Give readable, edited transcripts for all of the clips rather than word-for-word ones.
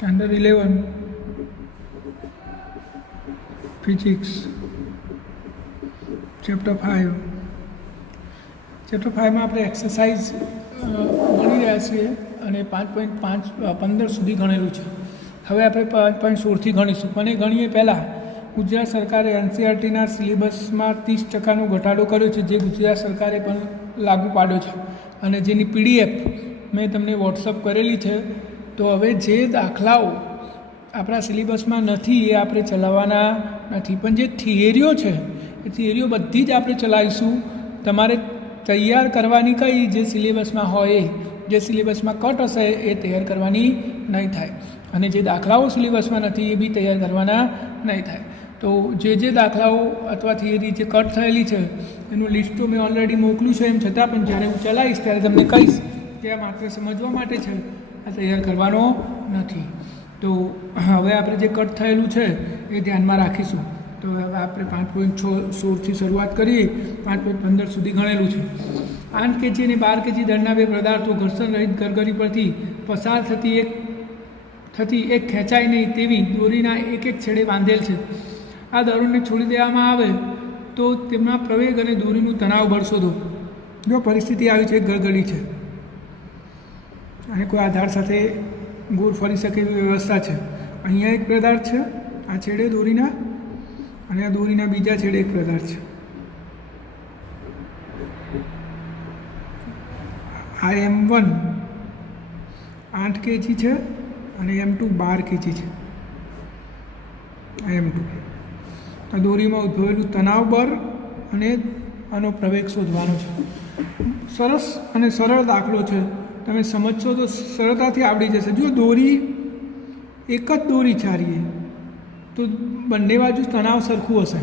Standard 11 physics chapter 5 में આપણે exercise ગણી રહ્યા છીએ અને 5.15 સુધી ગણેલું છે. હવે આપણે 5.16થી ગણીશું, પણ એ ગણીએ પહેલાં ગુજરાત સરકારે એનસીઆરટીના સિલેબસમાં 30% ઘટાડો કર્યો છે, જે ગુજરાત સરકારે પણ લાગુ પાડ્યો છે અને જેની પીડીએફ મેં તમને વોટ્સઅપ કરેલી છે. તો હવે જે દાખલાઓ આપણા સિલેબસમાં નથી એ આપણે ચલાવવાના નથી, પણ જે થિયરીઓ છે એ થિયરીઓ બધી જ આપણે ચલાવીશું. તમારે તૈયાર કરવાની કઈ, જે સિલેબસમાં હોય એ, જે સિલેબસમાં કટ હશે એ તૈયાર કરવાની નહીં થાય, અને જે દાખલાઓ સિલેબસમાં નથી એ બી તૈયાર કરવાના નહીં થાય. તો જે દાખલાઓ અથવા થિયરી જે કટ થયેલી છે એનું લિસ્ટ તો મેં ઓલરેડી મોકલ્યું છે, એમ છતાં પણ જ્યારે હું ચલાવીશ ત્યારે તમને કહીશ કે આ માત્ર સમજવા માટે છે, આ તૈયાર કરવાનો નથી. તો હવે આપણે જે કટ થયેલું છે એ ધ્યાનમાં રાખીશું. તો હવે આપણે 5.16થી શરૂઆત કરીએ. 5.15 સુધી ગણેલું છે. 8 kg અને 12 kg દળના બે પદાર્થો ઘર્ષણ રહિત ગરગરી પરથી પસાર થતી એક ખેંચાય નહીં તેવી દોરીના એક છેડે બાંધેલ છે. આ દળોને છોડી દેવામાં આવે તો તેમના પ્રવેગ અને દોરીનું તણાવ બળ શોધો. જો પરિસ્થિતિ આવી છે, ગરગડી છે અને કોઈ આધાર સાથે ગોળ ફરી શકે એવી વ્યવસ્થા છે. અહીંયા એક પદાર્થ છે, આ છેડે દોરીના, અને આ દોરીના બીજા છેડે એક પદાર્થ છે. આ M1 8 kg છે અને M2 12 kg છે. આ M2 આ દોરીમાં ઉદ્ભવેલું તણાવ બળ અને આનો પ્રવેગ શોધવાનો છે. સરસ અને સરળ દાખલો છે, તમે સમજશો તો સરળતાથી આવડી જશે. જો દોરી એક જ દોરી ચારીએ તો બંને બાજુ તણાવ સરખું હશે.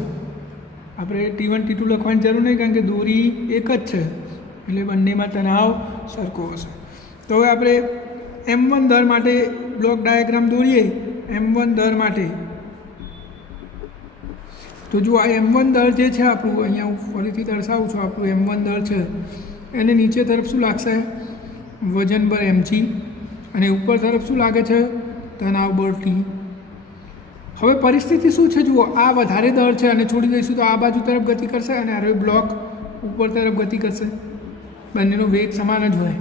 આપણે T1 T2 લખવાની જરૂર નહીં, કારણ કે દોરી એક જ છે એટલે બંનેમાં તણાવ સરખો હશે. તો હવે આપણે M1 દર માટે બ્લોક ડાયાગ્રામ દોરીએ. M1 દર માટે તો જો આ M1 દર જે છે આપણું, અહીંયા હું ફરીથી દર્શાવું છું, આપણું M1 દર છે એને નીચે તરફ શું લાગશે? વજન બળ mg, અને ઉપર તરફ શું લાગે છે? તણાવ બળ T. હવે પરિસ્થિતિ શું છે જુઓ, આ વધારે દર છે અને છોડી દઈશું તો આ બાજુ તરફ ગતિ કરશે અને આ બ્લોક ઉપર તરફ ગતિ કરશે. બંનેનો વેગ સમાન જ હોય.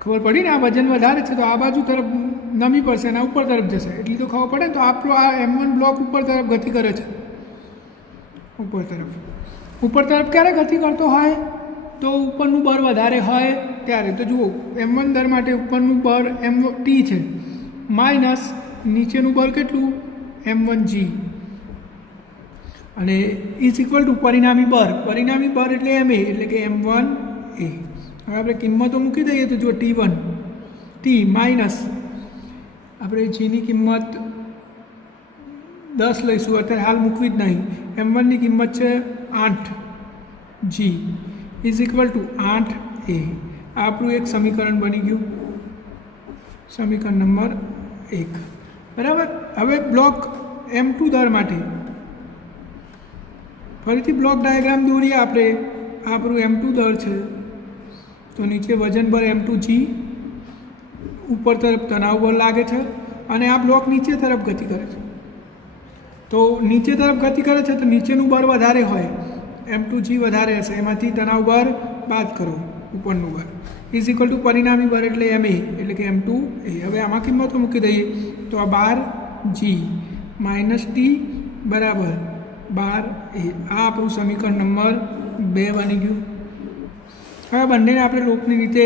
ખબર પડી ને? આ વજન વધારે છે તો આ બાજુ તરફ નમી પડશે અને ઉપર તરફ જશે, એટલી તો ખબર પડે ને. તો આપણો આ M1 બ્લોક ઉપર તરફ ગતિ કરે છે, ઉપર તરફ ક્યારે ગતિ કરતો હોય? તો ઉપરનું બળ વધારે હોય ત્યારે. તો જુઓ M1 દર માટે ઉપરનું બળ T છે, માઇનસ નીચેનું બળ કેટલું? M1g, અને ઇઝ ઇક્વલ ટુ પરિણામી બળ એટલે MA, એટલે કે M1A. હવે આપણે કિંમતો મૂકી દઈએ તો જો T1 T માઇનસ આપણે જીની કિંમત 10 લઈશું, અત્યારે હાલ મૂકવી જ નહીં. M1ની કિંમત છે 8g is equal to 8A. આપણું એક સમીકરણ બની ગયું, સમીકરણ નંબર 1. બરાબર. હવે બ્લોક M2 દર માટે ફરીથી બ્લોક ડાયાગ્રામ દોરીએ આપણે. આપણું M2 દર છે તો નીચે વજન બળ M2g, ઉપર તરફ તણાવ બળ લાગે છે અને આ બ્લોક નીચે તરફ ગતિ કરે છે. તો નીચે તરફ ગતિ કરે છે તો નીચેનું બળ વધારે હોય, M2g વધારે હશે, એમાંથી તણાવ બળ બાદ કરો, ઉપરનું બળ ઇઝ ઇક્વલ ટુ પરિણામી બળ એટલે MA, એટલે કે M2A. હવે આમાં કિંમતો મૂકી દઈએ તો આ 12g માઇનસ T બરાબર 12A. આ આપણું સમીકરણ નંબર 2 બની ગયું. હવે બંનેને આપણે લોપની રીતે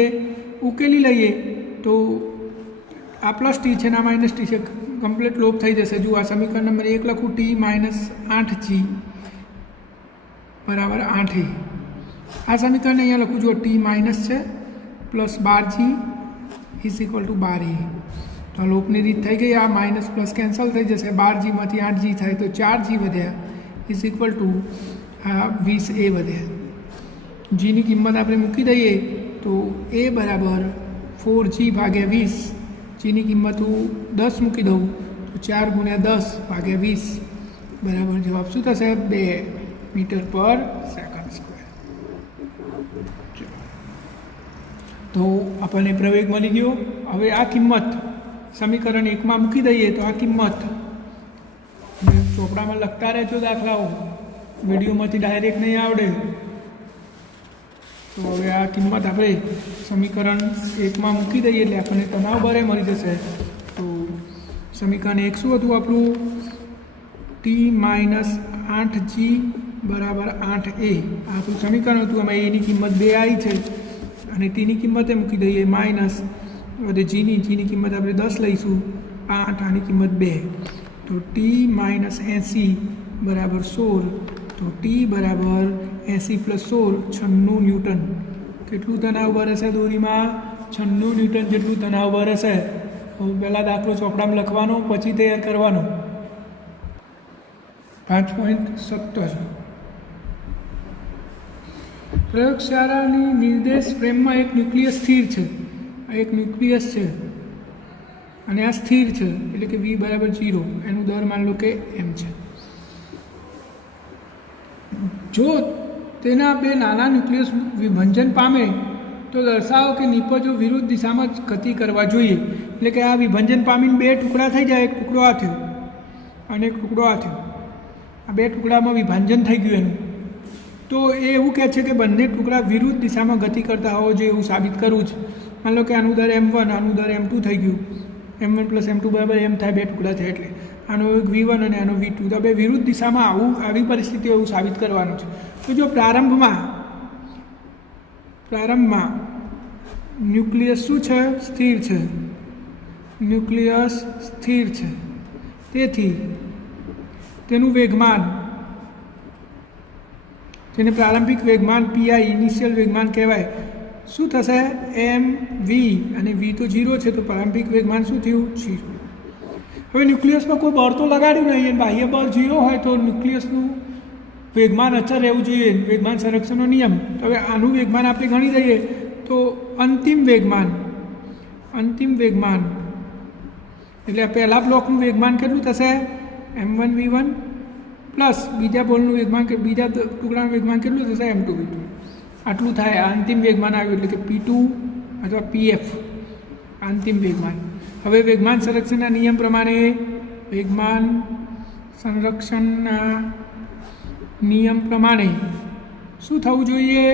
ઉકેલી લઈએ તો આ પ્લસ T છે ને આ માઇનસ T છે, કમ્પ્લીટ લોપ થઈ જશે. જુઓ આ સમીકરણ નંબર 1 લખું, T માઇનસ 8g બરાબર 8A. આ સમીકરણ અહીંયા લખું, જો T માઇનસ છે plus 12g is equal to 12A. તો લોપની રીત થઈ ગઈ. આ માઇનસ પ્લસ કેન્સલ થઈ જશે, 12gમાંથી 8g થાય તો 4g વધ્યા ઇઝ ઇક્વલ ટુ આ 20A વધ્યા. જીની કિંમત આપણે મૂકી દઈએ તો A બરાબર 4g ભાગ્યા 20. જીની કિંમત હું 10 મૂકી દઉં તો 4 ગુણ્યા 10 ભાગ્યા 20 બરાબર જવાબ શું થશે? 2 મીટર પર સેકન્ડ સ્ક્વેર. તો આપણને પ્રવેગ મળી ગયો. હવે આ કિંમત સમીકરણ 1 મૂકી દઈએ તો આ કિંમત, ચોપડામાં લખતા રહેજો દાખલાઓ, વિડીયોમાંથી ડાયરેક્ટ નહીં આવડે. તો હવે આ કિંમત આપણે સમીકરણ 1 મૂકી દઈએ એટલે આપણને તણાવ બરે મળી જશે. તો સમીકરણ 1 શું હતું આપણું? T-8G બરાબર 8A આપણું સમીકરણ હતું. એમાં એની કિંમત 2 આવી છે અને ટીની કિંમતે મૂકી દઈએ માઇનસ વધે જીની કિંમત આપણે 10 લઈશું, 8 આની કિંમત 2. તો T-80 બરાબર 16. તો T બરાબર 80 + 16 96 ન્યૂટન. કેટલું તણાવ બરસે દોરીમાં? 96 ન્યૂટન જેટલું તણાવ બરસે. પહેલાં દાખલો ચોપડામાં લખવાનો, પછી તૈયાર કરવાનો. 5.17 પ્રયોગશાળાની નિર્દેશ ફ્રેમમાં એક ન્યુક્લિયસ સ્થિર છે. આ એક ન્યુક્લિયસ છે અને આ સ્થિર છે, એટલે કે V બરાબર 0. એનું દર માન લો કે m છે. જો તેના બે નાના ન્યુક્લિયસ વિભંજન પામે તો દર્શાવો કે નિપજો વિરુદ્ધ દિશામાં જ ગતિ કરવા જોઈએ. એટલે કે આ વિભંજન પામીને બે ટુકડા થઈ જાય, એક ટુકડો આ થયો અને એક ટુકડો આ થયો. આ બે ટુકડામાં વિભાજન થઈ ગયું એનું. તો એ એવું કહે છે કે બંને ટુકડા વિરુદ્ધ દિશામાં ગતિ કરતા હોવો જોઈએ, એવું સાબિત કરવું છે. માન લો કે આનું દર m1, આનું દર m2 થઈ ગયું. m1 + m2 બરાબર m થાય, બે ટુકડા થાય એટલે આનો એક v1 અને આનો v2. તો બે વિરુદ્ધ દિશામાં આવી પરિસ્થિતિઓ એવું સાબિત કરવાનું છે. તો જો પ્રારંભમાં ન્યુક્લિયસ શું છે? સ્થિર છે. ન્યુક્લિયસ સ્થિર છે, તેથી તેનું વેગમાન, તેને પ્રારંભિક વેગમાન PI ઇનિશિયલ વેગમાન કહેવાય. શું થશે? mv, અને v તો 0 છે, તો પ્રારંભિક વેગમાન શું થયું? 0. હવે ન્યુક્લિયસમાં કોઈ બળ તો લગાડ્યું નહીં, અને બાહ્ય બળ 0 હોય તો ન્યુક્લિયસનું વેગમાન અચળ રહેવું જોઈએ, વેગમાન સંરક્ષણનો નિયમ. હવે આનું વેગમાન આપણે ગણી દઈએ તો અંતિમ વેગમાન એટલે પહેલા બ્લોકનું વેગમાન કેટલું થશે? m1 v1 પ્લસ બીજા બોલનું વેગમાન કે બીજા ટુકડાનું વેગમાન કેટલું થશે? m2 v2. આટલું થાય. આ અંતિમ વેગમાન આવ્યું, એટલે કે p2 અથવા pf અંતિમ વેગમાન. હવે વેગમાન સંરક્ષણના નિયમ પ્રમાણે શું થવું જોઈએ?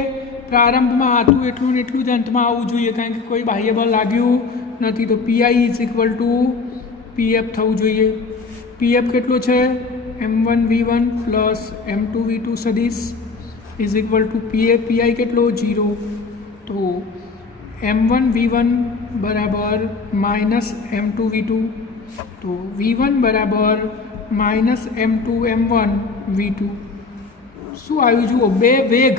પ્રારંભમાં હતું એટલું ને એટલું જ અંતમાં આવવું જોઈએ, કારણ કે કોઈ બાહ્ય બળ લાગ્યું નથી. તો PI = PF થવું જોઈએ. PF કેટલો છે? m1 v1 plus m2 v2 સદિશ = PI કેટલો? 0. તો m1 v1 બરાબર -m2 v2. તો v1 બરાબર -m2 m1 v2. શું આવ્યું જુઓ? બે વેગ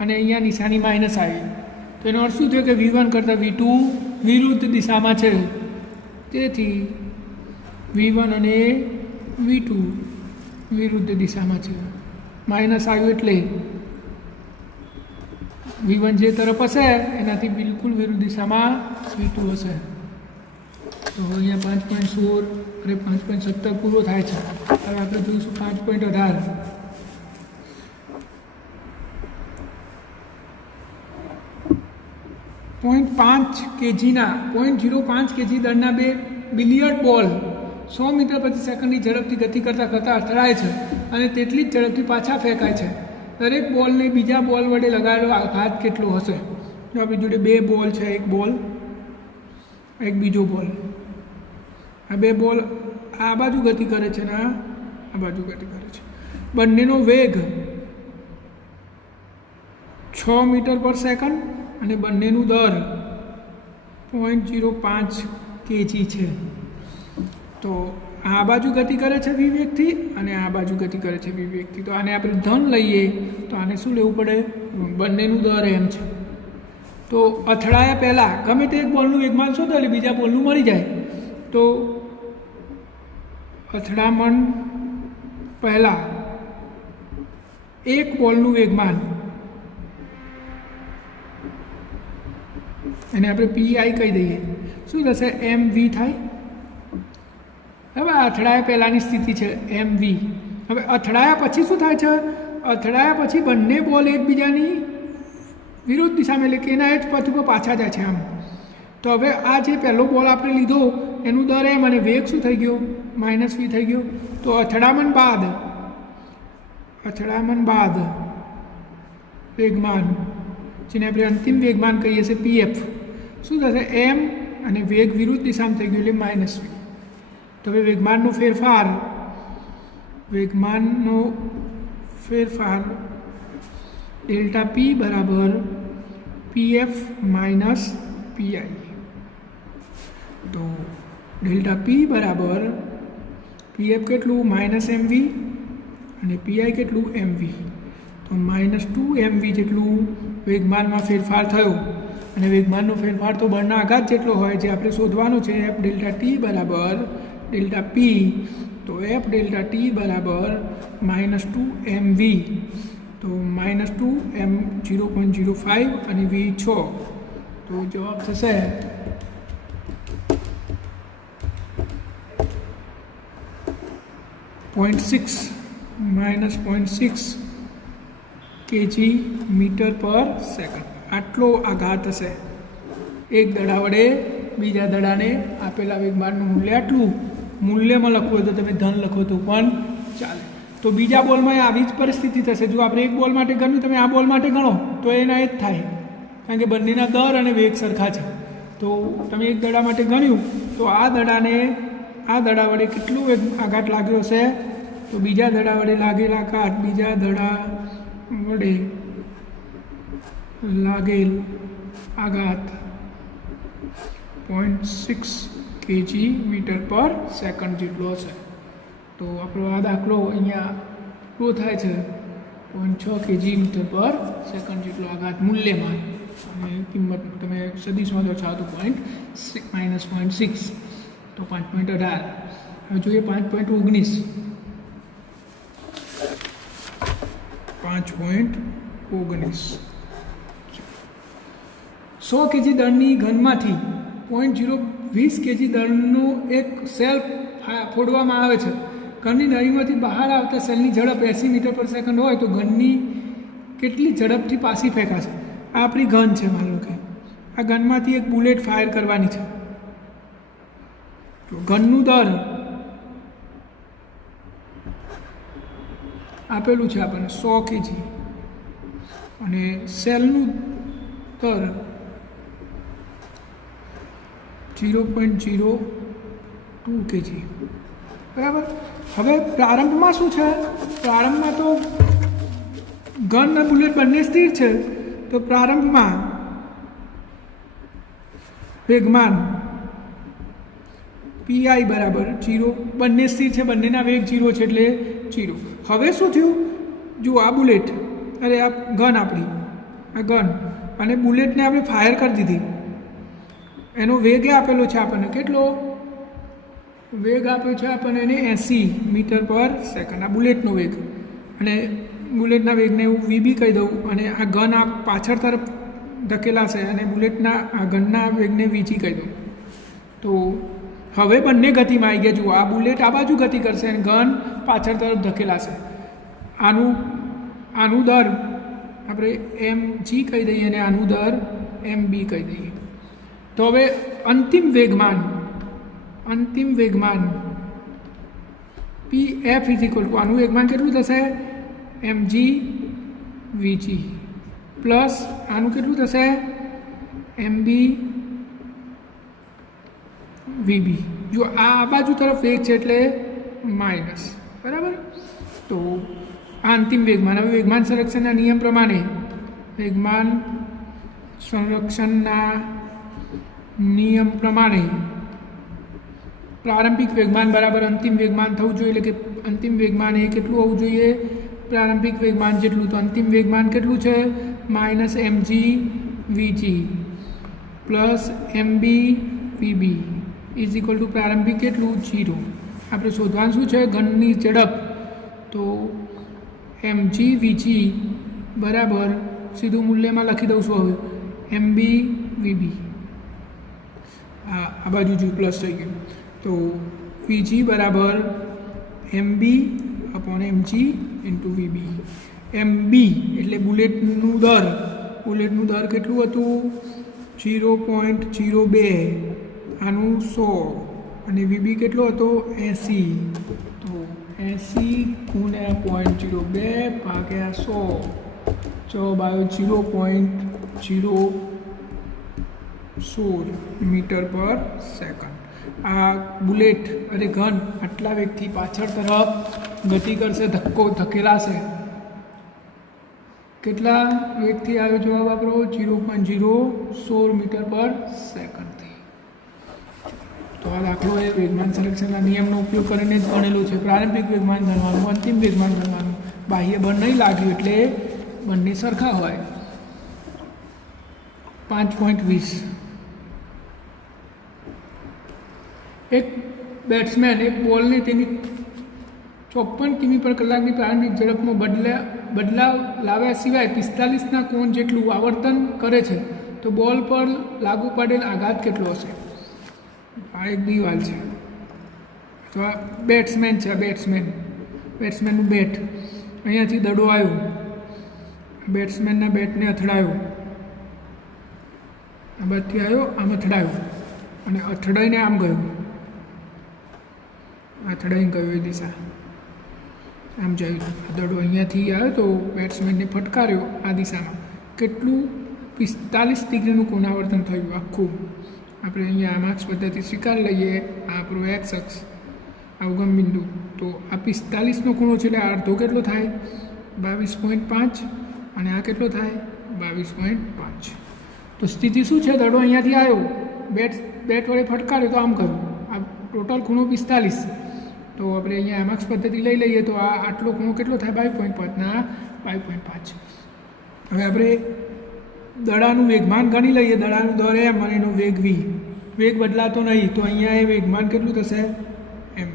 અને અહીંયા નિશાની માઇનસ આવી. તો એનો અર્થ શું થયો? કે v1 કરતાં v2 વિરુદ્ધ દિશામાં છે. તેથી v1 અને v2 વિરુદ્ધ દિશામાં છે. માઇનસ આવ્યું એટલે v1 જે તરફ હશે એનાથી બિલકુલ વિરુદ્ધ દિશામાં v2 હશે. તો અહીંયા 5.16 અને 5.17 પૂરો થાય છે. હવે આપણે જોઈશું 5.18. 0.5 kgના 0.05 kg દળના બે બિલિયર્ડ બોલ 100 મીટર પ્રતિ સેકન્ડની ઝડપથી ગતિ કરતાં અથડાય છે અને તેટલી જ ઝડપથી પાછા ફેંકાય છે. દરેક બોલને બીજા બોલ વડે લગાવેલો આઘાત કેટલો હશે? તો આપણી જોડે બે બોલ છે, એક બોલ એક બીજો બોલ. આ બે બોલ આ બાજુ ગતિ કરે છે ને આ બાજુ ગતિ કરે છે. બંનેનો વેગ 6 મીટર પર સેકન્ડ અને બંનેનું દર 0.05 kg છે. તો આ બાજુ ગતિ કરે છે v વેગથી અને આ બાજુ ગતિ કરે છે v વેગથી. તો આને આપણે ધન લઈએ તો આને શું લેવું પડે? બંનેનું દર m છે. તો અથડાયા પહેલાં ગમે તે એક બોલનું વેગમાન શોધો એટલે બીજા બોલનું મળી જાય. તો અથડામણ પહેલાં એક બોલનું વેગમાન એને આપણે PI કહી દઈએ. શું થશે? mv થાય. હવે અથડાયા પહેલાંની સ્થિતિ છે mv. હવે અથડાયા પછી શું થાય છે? અથડાયા પછી બંને બોલ એકબીજાની વિરુદ્ધ દિશામાં, એટલે કે એના જ પથ ઉપર પાછા જાય છે આમ. તો હવે આ જે પહેલો બોલ આપણે લીધો એનું દર એમ અને વેગ શું થઈ ગયો -v થઈ ગયો. તો અથડામણ બાદ વેગમાન જેને આપણે અંતિમ વેગમાન કહીએ છીએ pf શું થશે m અને વેગ વિરુદ્ધ દિશામાં થઈ ગયું એટલે -v. તો હવે વેગમાનનો ફેરફાર ડેલ્ટા p બરાબર pf માઇનસ pi. તો ડેલ્ટા p બરાબર pf કેટલું -mv અને pi કેટલું mv. તો -2mv જેટલું વેગમાનમાં ફેરફાર થયો અને વેગમાનનો ફેરફાર તો બળના આઘાત જેટલો હોય જે આપણે શોધવાનો છે f ડેલ્ટા t બરાબર ડેલ્ટા p. તો f ડેલ્ટા t બરાબર -2mv. તો -2m 0.05 અને v 6. તો જવાબ થશે -0.6 kg/s. આટલો આઘાત હશે. એક દડા વડે બીજા દડાને આપેલા વેગમાનનું મૂલ્ય આટલું. મૂલ્યમાં લખવું હોય તો તમે ધન લખો તો પણ ચાલે. તો બીજા બોલમાં આવી જ પરિસ્થિતિ થશે. જો આપણે એક બોલ માટે ગણ્યું તમે આ બોલ માટે ગણો તો એના એ જ થાય, કારણ કે બંનેના દર અને વેગ સરખા છે. તો તમે એક દડા માટે ગણ્યું તો આ દડા વડે કેટલું આઘાત લાગ્યો હશે, તો બીજા દડા વડે લાગેલ આઘાત 0.6 kg/s જેટલો હશે. તો આપણો આ દાખલો અહીંયા પૂરો થાય છે. 0.6 kg/s જેટલો આઘાત મૂલ્યમાં, અને કિંમત તમે સદીશમાં દર્શાવો તો -0.6. તો 5.18. હવે જોઈએ 5.19. 100 kg દળની ઘનમાંથી 0.020 kg દળનો એક સેલ ફોડવામાં આવે છે. ઘનની નળીમાંથી બહાર આવતા સેલની ઝડપ 80 મીટર/સેકન્ડ હોય તો ઘનની કેટલી ઝડપથી પાછી ફેંકાશે. આ આપણી ઘન છે. માની લો કે આ ઘનમાંથી એક બુલેટ ફાયર કરવાની છે. તો ઘનનું દર આપેલું છે આપણને 100 kg અને સેલનું દર 0.02 kg. બરાબર. હવે પ્રારંભમાં શું છે? પ્રારંભમાં તો ગન અને બુલેટ બંને સ્થિર છે. તો પ્રારંભમાં વેગમાન pi બરાબર 0. બંને સ્થિર છે, બંનેના વેગ 0 છે એટલે 0. હવે શું થયું? જો આ બુલેટ અરે આ ગન આપણી આ ગન અને બુલેટને આપણે ફાયર કરી દીધી. એનો વેગ આપેલો છે આપણને. કેટલો વેગ આપ્યો છે આપણને? એને 80 મીટર/s. આ બુલેટનો વેગ, અને બુલેટના વેગને હું vb કહી દઉં, અને આ ગન આ પાછળ તરફ ધકેલાશે અને બુલેટના આ ગનના વેગને vg કહી દઉં. તો હવે બંને ગતિમાં આવી ગયા. જુઓ, આ બુલેટ આ બાજુ ગતિ કરશે અને ગન પાછળ તરફ ધકેલાશે. આનું દર આપણે mg કહી દઈએ અને આનું દર mb કહી દઈએ. તો હવે અંતિમ વેગમાન pf આનું વેગમાન કેટલું થશે? mg vg પ્લસ આનું કેટલું થશે? mb vb. જો આ બાજુ તરફ વેગ છે એટલે માઇનસ. બરાબર. તો આ અંતિમ વેગમાન. હવે વેગમાન સંરક્ષણના નિયમ પ્રમાણે પ્રારંભિક વેગમાન બરાબર અંતિમ વેગમાન થવું જોઈએ. એટલે કે અંતિમ વેગમાન એ કેટલું હોવું જોઈએ? પ્રારંભિક વેગમાન જેટલું. તો અંતિમ વેગમાન કેટલું છે? -mg vg plus mb vb = પ્રારંભિક કેટલું? 0. આપણે શોધવાનું શું છે? ઘનની ઝડપ. તો mg vg બરાબર સીધું મૂલ્યમાં લખી દઉં છું. હવે mb vb આ બાજુ જ પ્લસ થઈ ગયું. તો vg બરાબર mb / mg × vb. mb એટલે બુલેટનું દર કેટલું હતું? 0.02 0.02 આનું 100 અને વીબી કેટલો હતો 80 તો 80 ગુણ્યા 0.02 ભાગ્યા 100 જવાબ આવ્યો 0.016 મીટર પર સેકન્ડ। આ બુલેટ અરે ઘન આટલા વેગથી પાછળ તરફ ગતિ કરશે, ધકેલાશે, કેટલા વેગથી આવ્યો જવાબ આપણો 0.016 મીટર પર સેકન્ડથી। તો આ દાખલો એ વેગમાન સંરક્ષણના નિયમનો ઉપયોગ કરીને જ ગણેલું છે। પ્રારંભિક વેગમાન ગણવાનું, અંતિમ વેગમાન ગણવાનું, બાહ્ય બળ નહીં લાગ્યું એટલે બંને સરખા હોય। 5.20 એક બેટ્સમેન એક બોલને તેની 54 કિમી પર કલાકની પ્રારંભિક ઝડપમાં બદલાવ લાવ્યા સિવાય 45ના કોણ જેટલું આવર્તન કરે છે તો બોલ પર લાગુ પડેલ આઘાત કેટલો હશે? આ એક દીવાલ છે તો આ બેટ્સમેન છે, આ બેટ્સમેનનું બેટ, અહીંયાથી દડો આવ્યો, બેટ્સમેનના બેટને અથડાયો, આ બાજુથી આવ્યો, આમ અથડાયો અને અથડાઈને આમ ગયો, અથડાઈને ગયો એ દિશા આમ જયું, દડો અહીંયાથી આવ્યો તો બેટ્સમેનને ફટકાર્યો આ દિશામાં, કેટલું 45 ડિગ્રીનું કોણાવર્તન થયું આખું। આપણે અહીંયા માર્ક્સ પદ્ધતિ સ્વીકાર લઈએ, આ આપણું એક્સ અક્ષ, આ ઉગમ બિંદુ, તો આ 45નો ખૂણો છે એટલે અડધો કેટલો થાય 22.5 અને આ કેટલો થાય 22.5। તો સ્થિતિ શું છે? દડો અહીંયાથી આવ્યો, બેટ વડે ફટકાર્યો તો આમ ગયો, આ ટોટલ ખૂણો 45, તો આપણે અહીંયા માર્ક્સ પદ્ધતિ લઈ લઈએ તો આ આટલો ખૂણો કેટલો થાય 22.5 ના 22.5। હવે આપણે દડાનું વેગમાન ગણી લઈએ, દડાનું દર એમ અને એનો વેગ વી, વેગ બદલાતો નહીં તો અહીંયા એ વેગમાન કેટલું થશે એમ।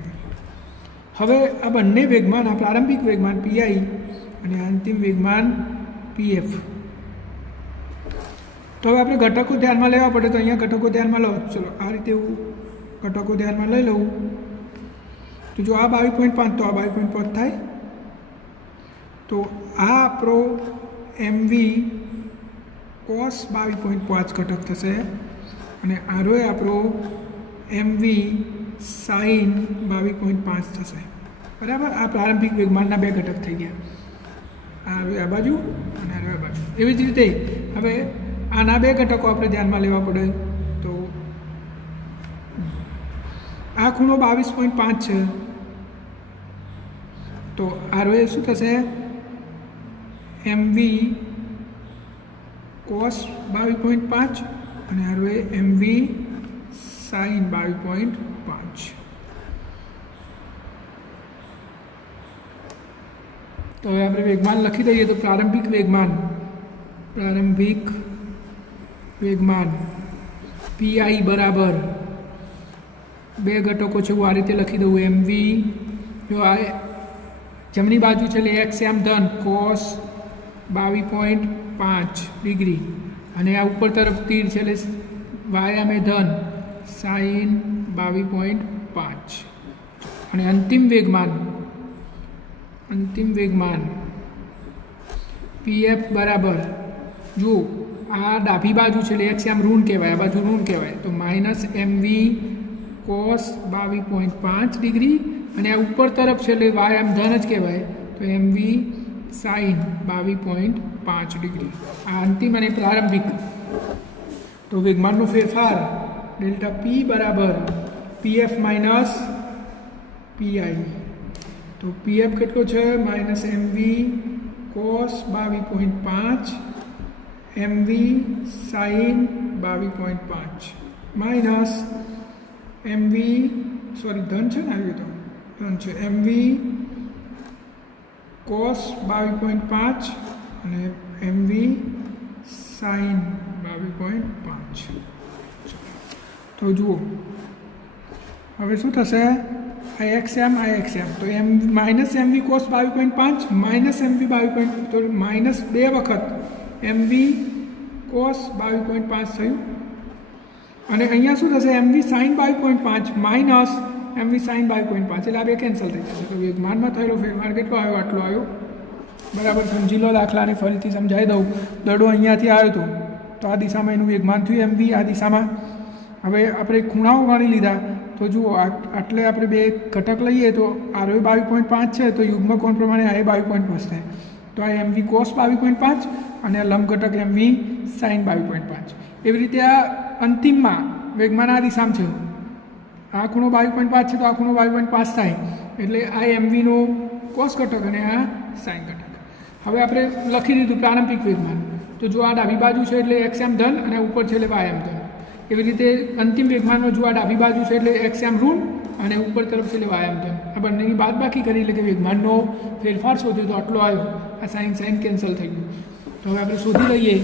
હવે આ બંને વેગમાન, આ પ્રારંભિક વેગમાન પીઆઈ અને અંતિમ વેગમાન પીએફ, તો હવે આપણે ઘટકો ધ્યાનમાં લેવા પડે, તો અહીંયા ઘટકો ધ્યાનમાં લો, ચલો આ રીતે હું ઘટકો ધ્યાનમાં લઈ લઉં તો જો આ 22.5 તો આ 22.5 થાય, તો આ આપણો એમવી કોસ 22.5 ઘટક થશે અને આરો આપણો એમવી સાઇન 22.5 થશે, બરાબર। આ પ્રારંભિક વેગમાનના બે ઘટક થઈ ગયા, આ બાજુ અને આ બાજુ। એવી જ રીતે હવે આના બે ઘટકો આપણે ધ્યાનમાં લેવા પડે, તો આ ખૂણો 22.5 છે તો આરો એ શું થશે એમવી કોસ 22.5 અને આરો એ એમવી સાઇન 22.5। તો હવે આપણે વેગમાન લખી દઈએ, તો પ્રારંભિક વેગમાન પીઆઈ બરાબર બે ઘટકો છે, હું આ રીતે લખી દઉં, એમવી જો આ જમણી બાજુ છે એટલે એક્સ એમ ધન કોસ 22.5 ડિગ્રી અને આ ઉપર તરફ તીર છે એટલે વાય એમ એ ધન સાઇન 22.5 અને અંતિમ વેગમાન પીએફ બરાબર જો આ ડાબી બાજુ છે એટલે એક્સ એમ ઋણ કહેવાય, આ બાજુ ઋણ કહેવાય, તો માઇનસ એમવી કોસ 22.5 ડિગ્રી અને આ ઉપર તરફ છે એટલે વાય એમ ધન જ કહેવાય, તો એમવી સાઇન 22.5 ડિગ્રી। આ અંતિમ અને પ્રારંભિક, તો વેગમાનનો ફેરફાર ડેલ્ટા પી બરાબર પીએફ માઇનસ પીઆઈ, તો પીએફ કેટલો છે minus MV cos 22.5 MV sine 22.5 minus MV ધન છે ને, આવી તો ધન છે, એમવી કોસ 22.5 અને એમવી સાઇન 22.5। તો જુઓ હવે શું થશે, આ એક્સ એમ તો એમ minus MV cos 22.5 minus MV 22, તો માઇનસ 2 વખત એમવી કોસ 22.5 થયું અને અહીંયા શું થશે MV sine 22.5 minus MV sine 22.5 એટલે આ બે કેન્સલ થઈ જશે। તો વેગમાનમાં થયેલો ફેરફાર કેટલો આવ્યો? આટલો આવ્યો, બરાબર। સમજી લો દાખલાને ફરીથી સમજાવી દઉં, દડો અહીંયાથી આવ્યો હતો, તો આ દિશામાં એનું વેગમાન થયું mv આ દિશામાં. હવે આપણે ખૂણાઓ ગણી લીધા તો જુઓ આટલે આપણે બે ઘટક લઈએ તો આરો 22.5 છે તો યુગ્મ કોણ પ્રમાણે આ 22.5 થાય. તો આ mv cos 22.5 અને આ લંબ ઘટક mv sin 22.5. એવી રીતે આ અંતિમમાં વેગમાન આ દિશામાં છે, આ ખૂણો 22.5 છે તો આ ખૂણો 22.5 થાય, એટલે આ mvનો cos ઘટક અને આ sin ઘટક. હવે આપણે લખી દીધું પ્રારંભિક વેગમાન. તો જો આ ડાબી બાજુ છે એટલે xm ધન અને ઉપર છે એટલે ym ધન. એવી રીતે અંતિમ વેગમાનમાં જો આ ડાબી બાજુ છે એટલે xm ઋણ અને ઉપર તરફ છે એટલે ym ધન. આ બંનેની બાદબાકી કરી એટલે કે વેગમાનનો ફેરફાર શોધ્યો તો આટલો આવ્યો. આ સાઇન કેન્સલ થઈ ગયું. તો હવે આપણે શોધી લઈએ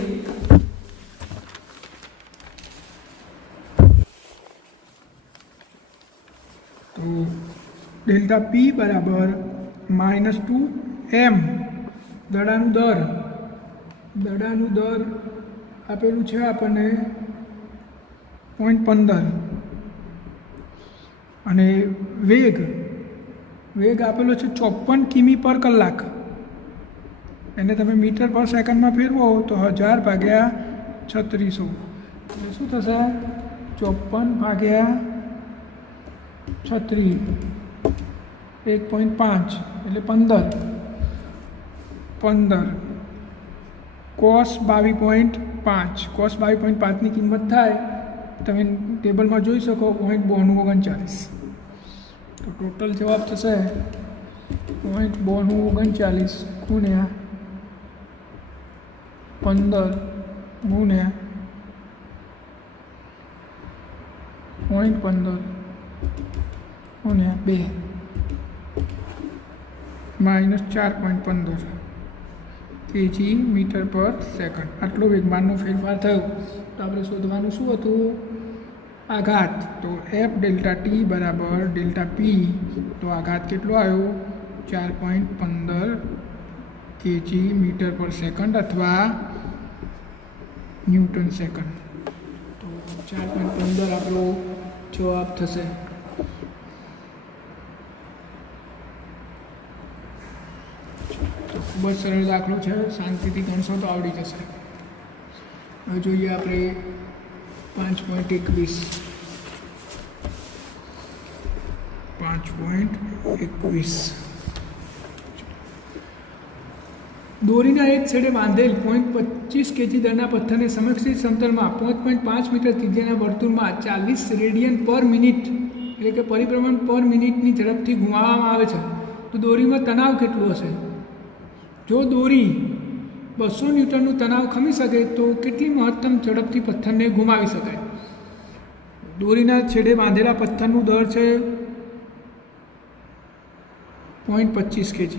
તો ડેલ્ટા પી બરાબર -2m દડાનું દર આપેલું છે આપણને 0.15 અને વેગ આપેલો છે 54 કિમી પર કલાક. એને તમે મીટર પર સેકન્ડમાં ફેરવો તો 1000 ભાગ્યા 3600 એટલે શું થશે 54 ભાગ્યા 36 1.5 એટલે 15 cos 22.5 cos 22.5ની કિંમત થાય તમે ટેબલમાં જોઈ શકો 0.9239. તો ટોટલ જવાબ થશે 0.9239 ગુણ્યા 15 ગુણ્યા 0.15 ગુણ્યા 2 -4.15 kg મીટર પર સેકન્ડ. આટલો વેગમાનનો ફેરફાર થયો. તો આપણે શોધવાનું શું હતું? આઘાત. તો f ડેલ્ટા ટી બરાબર ડેલ્ટા પી. તો આઘાત કેટલો આવ્યો? 4.15 kg મીટર પર સેકન્ડ અથવા ન્યૂટન સેકન્ડ. તો 4.15 આપણો જવાબ થશે. ખૂબ જ સરળ દાખલો છે, શાંતિથી ગણશો તો આવડી જશે. હવે જોઈએ આપણે 5.21 દોરીના એક છેડે બાંધેલ 0.25 kg દરના પથ્થરને સમક્ષ સમતલમાં 5.5 મીટર ત્રિજ્યાના વર્તુળમાં 40 રેડિયન પર મિનિટ એટલે કે પરિભ્રમણ પર મિનિટની ઝડપથી ઘુમાવવામાં આવે છે. તો દોરીમાં તણાવ કેટલું હશે? જો દોરી 200 ન્યૂટનનું તણાવ ખમી શકે તો કેટલી મહત્તમ ઝડપથી પથ્થરને ઘુમાવી શકાય? દોરીના છેડે બાંધેલા પથ્થરનું દર છે 0.25 kg.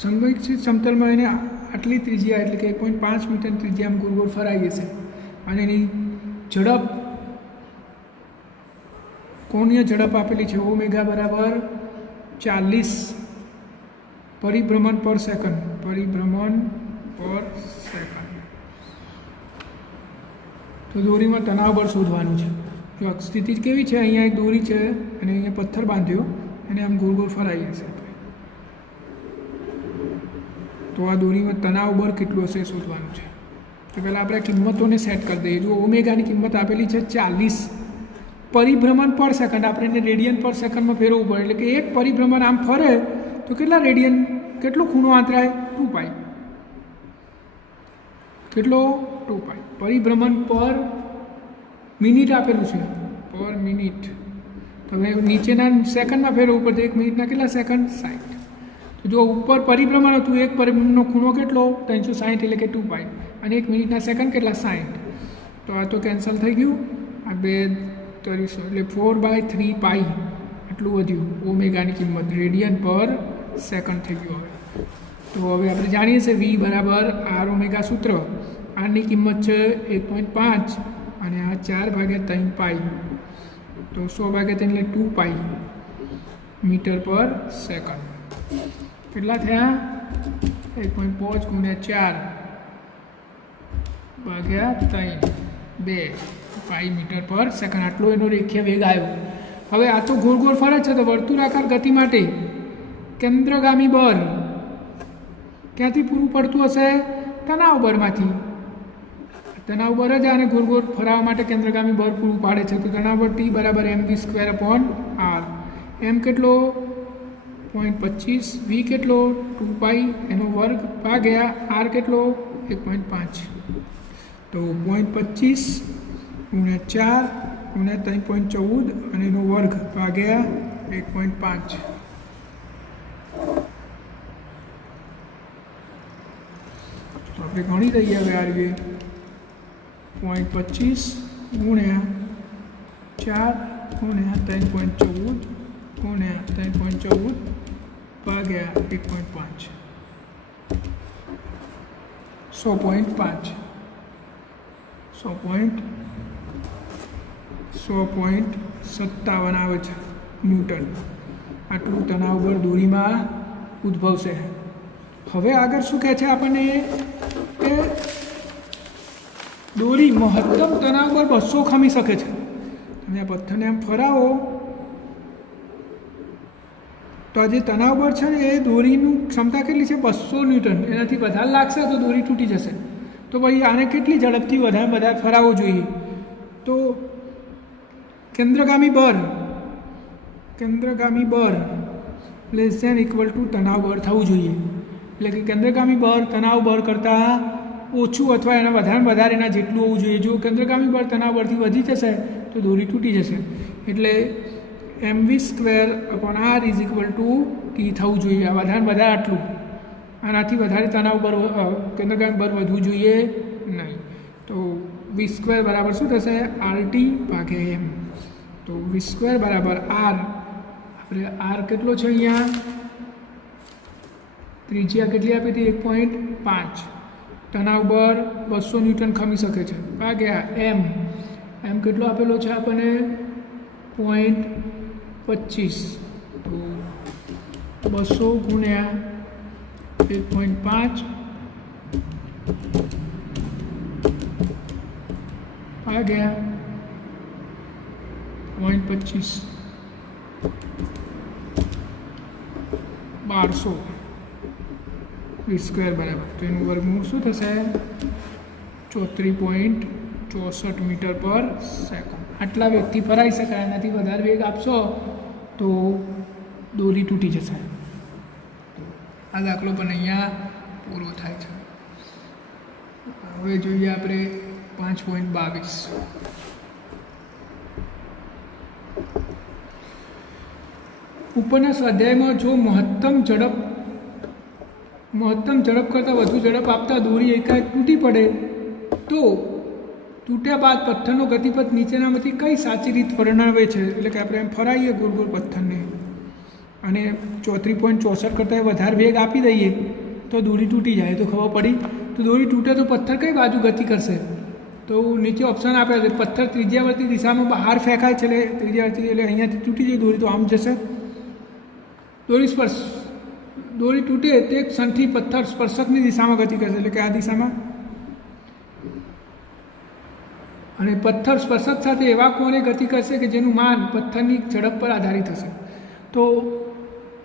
સંરક્ષિત સમતલમાં એને આટલી ત્રિજ્યા એટલે કે 1.5 મીટર ત્રિજ્યા ગોળ ગોળ ફરાઈ જશે અને એની ઝડપ કોણીય ઝડપ આપેલી છે ઓમેગા બરાબર 40 પરિભ્રમણ પર સેકન્ડ. તો દોરીમાં તણાવ બળ શોધવાનું છે. જો સ્થિતિ કેવી છે? અહીંયા એક દોરી છે અને અહીંયા પથ્થર બાંધ્યો અને આમ ગોળ ગોળ ફરાઈ જશે. તો આ દોરીમાં તણાવ બળ કેટલું હશે શોધવાનું છે. તો પહેલાં આપણે કિંમતોને સેટ કરી દઈએ. જો ઓમેગાની કિંમત આપેલી છે 40 પરિભ્રમણ પર સેકન્ડ. આપણે એને રેડિયન પર સેકન્ડમાં ફેરવવું પડે એટલે કે એક પરિભ્રમણ આમ ફરે તો કેટલા રેડિયન, કેટલો ખૂણો આંતરાય? 2π. કેટલો? 2π. પરિભ્રમણ પર મિનિટ આપેલું છે, પર મિનિટ. તો હવે નીચેના સેકન્ડમાં ફેરવવું પડે. 1 મિનિટના કેટલા સેકન્ડ? 60. તો જો ઉપર પરિભ્રમણ હતું, એક પરિભ્રમણનો ખૂણો કેટલો? 360 એટલે કે 2π. અને 1 મિનિટના સેકન્ડ કેટલા? 60. તો આ તો કેન્સલ થઈ ગયું. આ 2 300 એટલે 4/3π આટલું વધ્યું ઓમેગાની કિંમત રેડિયન પર સેકન્ડ થઈ ગયું. હવે તો હવે આપણે જાણીએ છીએ v બરાબર આર ઓમેગા સૂત્ર. આરની કિંમત છે 1.5 અને આ 4/3π. તો 100/3 એટલે 2π મીટર પર સેકન્ડ. કેટલા થયા? 1.5 ગુણ્યા 4/3 2 પાઈ મીટર પર સેકન્ડ. આટલો એનો રેખીય વેગ આવ્યો. હવે આ તો ગોળ ગોળ ફરે છે તો વર્તુળાકાર ગતિ માટે કેન્દ્રગામી બળ ક્યાંથી પૂરું પડતું હશે? તણાવ બળમાંથી. તણાવ બળ જ આને ગોળ ગોળ ફરાવવા માટે કેન્દ્રગામી બળ પૂરું પાડે છે. તો તણાવ બળ T બરાબર mv²/r. એમ કેટલો? 0.25. વી કેટલો? 2π એનો વર્ગ ભાગ્યા આર કેટલો? 1.5. તો 0.25 × 4 × 3.14 અને એનો વર્ગ ભાગ્યા 1.5. તો આપણે ગણી દઈએ હવે આ રીતે 0.25 × 4 × 3.14 × 3.14 ભાગ્યા 1.5. 100.5 100.57 આવે છે ન્યૂટન. આટલું તણાવ બળ દોરીમાં ઉદ્ભવશે. હવે આગળ શું કહે છે આપણને કે દોરી મહત્તમ તણાવ બળ 200 ખમી શકે છે. તમે આ પથ્થરને આમ ફરાવો તો આ જે તણાવ બળ છે ને એ દોરીનું ક્ષમતા કેટલી છે? 200 ન્યૂટન. એનાથી વધારે લાગશે તો દોરી તૂટી જશે. તો ભાઈ આને કેટલી ઝડપથી વધારે ફરાવવો જોઈએ? તો કેન્દ્રગામી બળ લેસ ધેન ઇક્વલ ટુ તણાવ બળ થવું જોઈએ. એટલે કે કેન્દ્રગામી બળ તણાવ બળ કરતાં ઓછું અથવા એના વધારે એના જેટલું હોવું જોઈએ. જો કેન્દ્રગામી બળ તણાવ બળથી વધી જશે તો દોરી તૂટી જશે. એટલે mv²/r = T થવું જોઈએ. આ વધારે આટલું. આનાથી વધારે તણાવ બળ કેન્દ્રગામી બળ વધવું જોઈએ નહીં. તો v² બરાબર શું થશે? RT/m. તો v² બરાબર r. આપણે r કેટલો છે અહીંયા? ત્રિજ્યા કેટલી આપી હતી? 1.5. તણાવ બળ 200 ન્યૂટન ખમી શકે છે ભાગ્યા m કેટલો આપેલો છે આપણને? 0.25. તો 200 × 1.5 ભાગ્યા 0.25 1200 v² બરાબર. તો એનું વર્ગમૂળ શું થશે? 34.64 મીટર/સેકન્ડ. આટલા વેગથી ફરાઈ શકાય. એનાથી વધારે વેગ આપશો તો દોરી તૂટી જશે. આ દાખલો પણ અહીંયા પૂરો થાય છે. હવે જોઈએ આપણે 5.22. ઉપરના સ્વાધ્યાયમાં જો મહત્તમ ઝડપ કરતાં વધુ ઝડપ આપતા દોરી એકાએક તૂટી પડે તો તૂટ્યા બાદ પથ્થરનો ગતિપથ નીચેનામાંથી કઈ સાચી રીત વર્ણવે છે? એટલે કે આપણે એમ ફરાઈએ ગોળ પથ્થરને અને 34.64 કરતાં વધારે વેગ આપી દઈએ તો દોરી તૂટી જાય. તો ખબર પડી. તો દોરી તૂટે તો પથ્થર કઈ બાજુ ગતિ કરશે? તો નીચે ઓપ્શન આપે છે. પથ્થર ત્રિજ્યાવર્તી દિશામાં બહાર ફેંકાય છે. એટલે ત્રિજ્યાવર્તી એટલે અહીંયાથી તૂટી જાય દોરી, તો આમ જશે. દોરી તૂટે તે ક્ષણથી પથ્થર સ્પર્શકની દિશામાં ગતિ કરશે. એટલે કે આ દિશામાં. અને પથ્થર સ્પર્શક સાથે એવા કોણે ગતિ કરશે કે જેનું માન પથ્થરની ઝડપ પર આધારિત હશે. તો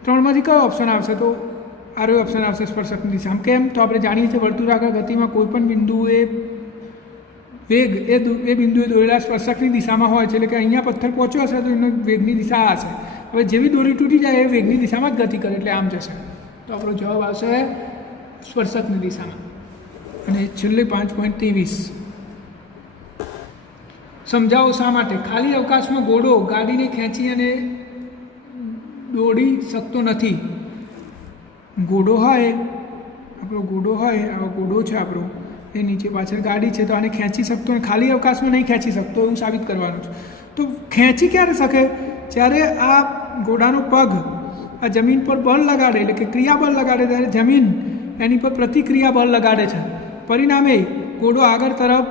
ત્રણમાંથી કયો ઓપ્શન આવશે? તો આરો ઓપ્શન આવશે, સ્પર્શકની દિશામાં. કેમ? તો આપણે જાણીએ છીએ વર્તુળાકાર ગતિમાં કોઈ પણ બિંદુએ વેગ એ બિંદુએ દોરેલા સ્પર્શકની દિશામાં હોય છે. એટલે કે અહીંયા પથ્થર પહોંચ્યો હશે તો એનો વેગની દિશા આ હશે. હવે જેવી દોરી તૂટી જાય એ વેગની દિશામાં જ ગતિ કરે એટલે આમ જશે. તો આપણો જવાબ આવશે સ્પર્શકની દિશામાં. અને છેલ્લે 5.23. સમજાવો શા માટે ખાલી અવકાશમાં ઘોડો ગાડીને ખેંચી અને દોડી શકતો નથી? ઘોડો હોય, આવો ઘોડો છે આપણો, એ નીચે પાછળ ગાડી છે, તો આને ખેંચી શકતો અને ખાલી અવકાશમાં નહીં ખેંચી શકતો એવું સાબિત કરવાનું છે. તો ખેંચી ક્યારે શકે? જ્યારે આ ઘોડાનો પગ આ જમીન પર બળ લગાડે, એટલે કે ક્રિયાબળ લગાડે, ત્યારે જમીન એની પર પ્રતિક્રિયા બળ લગાડે છે. પરિણામે ઘોડો આગળ તરફ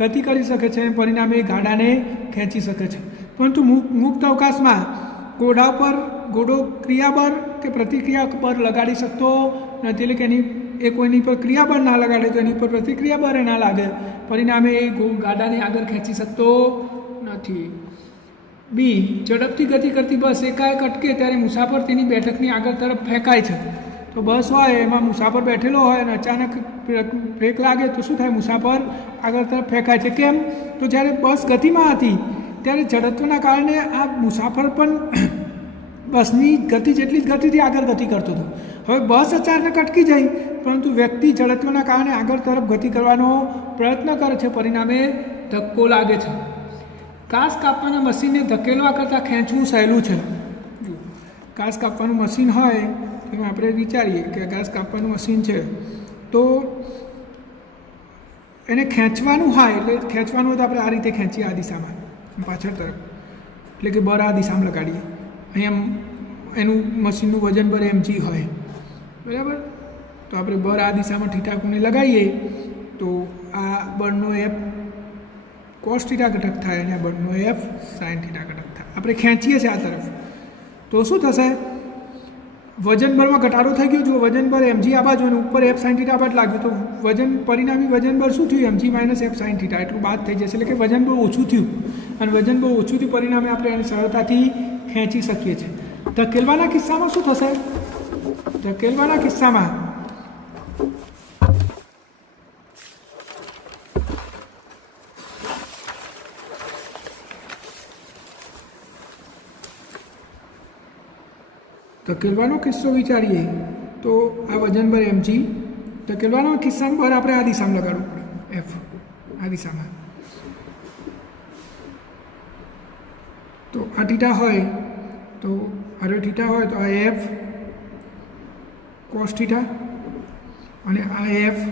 ગતિ કરી શકે છે અને પરિણામે ગાડાને ખેંચી શકે છે. પરંતુ મુક્ત અવકાશમાં ઘોડો ક્રિયાબળ કે પ્રતિક્રિયા બળ લગાડી શકતો નથી. એટલે કે કોઈની પર ક્રિયાબળ ના લગાડે તો એની પર પ્રતિક્રિયા બળ ના લાગે, પરિણામે એ ગાડાને આગળ ખેંચી શકતો નથી. બી, ઝડપથી ગતિ કરતી બસ એકાએક અટકે ત્યારે મુસાફર તેની બેઠકની આગળ તરફ ફેંકાય છે. તો બસ હોય એમાં મુસાફર બેઠેલો હોય અને અચાનક બ્રેક લાગે તો શું થાય, મુસાફર આગળ તરફ ફેંકાય છે. કેમ? તો જ્યારે બસ ગતિમાં હતી ત્યારે જડત્વના કારણે આ મુસાફર પણ બસની ગતિ જેટલી જ ગતિથી આગળ ગતિ કરતો હતો. હવે બસ અચાનક અટકી જાય, પરંતુ વ્યક્તિ જડત્વના કારણે આગળ તરફ ગતિ કરવાનો પ્રયત્ન કરે છે, પરિણામે ધક્કો લાગે છે. ઘાસ કાપવાના મશીનને ધકેલવા કરતાં ખેંચવું સહેલું છે. ઘાસ કાપવાનું મશીન હોય એમાં આપણે વિચારીએ કે ઘાસ કાપવાનું મશીન છે તો એને ખેંચવાનું હોય, એટલે ખેંચવાનું હોય તો આપણે આ રીતે ખેંચીએ આ દિશામાં પાછળ તરફ, એટલે કે બર આ દિશામાં લગાડીએ. અહીંયા એનું મશીનનું વજન બર mg હોય, બરાબર. તો આપણે બર આ દિશામાં થીટા ખૂણે લગાવીએ તો આ બળનો એફ કોસ થીટા ઘટક થાય અને આ બળનો એફ સાઇન થીટા ઘટક થાય. આપણે ખેંચીએ છીએ આ તરફ તો શું થશે, વજન બળમાં ઘટાડો થઈ ગયો. જો વજન બળ mg આ બાજુ અને ઉપર એફ સાઇન થીટા બાદ લાગ્યું તો વજન પરિણામી વજન બળ શું થયું, mg minus F sine theta એટલું બાદ થઈ જશે, એટલે કે વજન બળ ઓછું થયું. અને વજન બળ ઓછું થયું પરિણામે આપણે એને સરળતાથી ખેંચી શકીએ છીએ. ધકેલવાના કિસ્સામાં શું થશે, ધકેલવાના કિસ્સામાં ધકેલવાનો કિસ્સો વિચારીએ તો આ વજન બર mg, ધકેલવાના કિસ્સામાં બર આપણે આ દિશામાં લગાડવું પડે, એફ આ દિશામાં. તો આ થીટા હોય તો આરે થીટા હોય તો આ એફ કોસ થીટા અને આ એફ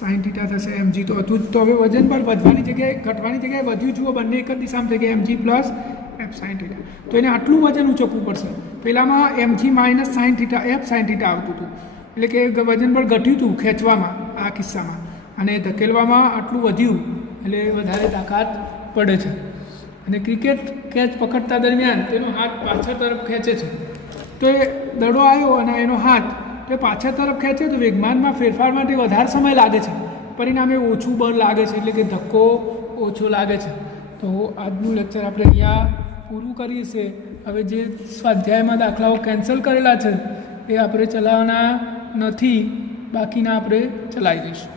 સાઇન થીટા થશે mg. તો હતું જ. તો હવે વજન પર વધવાની જગ્યાએ ઘટવાની જગ્યાએ વધ્યું. જુઓ બંને એક જ દિશામાં થઈ ગયા, mg plus F sine theta. તો એને આટલું વજન ઊંચકવું પડશે. પહેલાંમાં mg minus sine theta F sine theta આવતું હતું, એટલે કે વજન બળ ઘટ્યું હતું ખેંચવામાં આ કિસ્સામાં, અને ધકેલવામાં આટલું વધ્યું એટલે વધારે તાકાત પડે છે. અને ક્રિકેટ કેચ પકડતા દરમિયાન તેનો હાથ પાછળ તરફ ખેંચે છે, તો એ દડો આવ્યો અને એનો હાથ તે પાછળ તરફ ખેંચે તો વેગમાનમાં ફેરફાર માટે વધારે સમય લાગે છે, પરિણામે ઓછું બળ લાગે છે, એટલે કે ધક્કો ઓછો લાગે છે. તો આજનું લેક્ચર આપણે અહીંયા પૂરું કરીએ છીએ. હવે જે સ્વાધ્યાયમાં દાખલાઓ કેન્સલ કરેલા છે એ આપણે ચલાવવાના નથી, બાકીના આપણે ચલાવી દઈશું.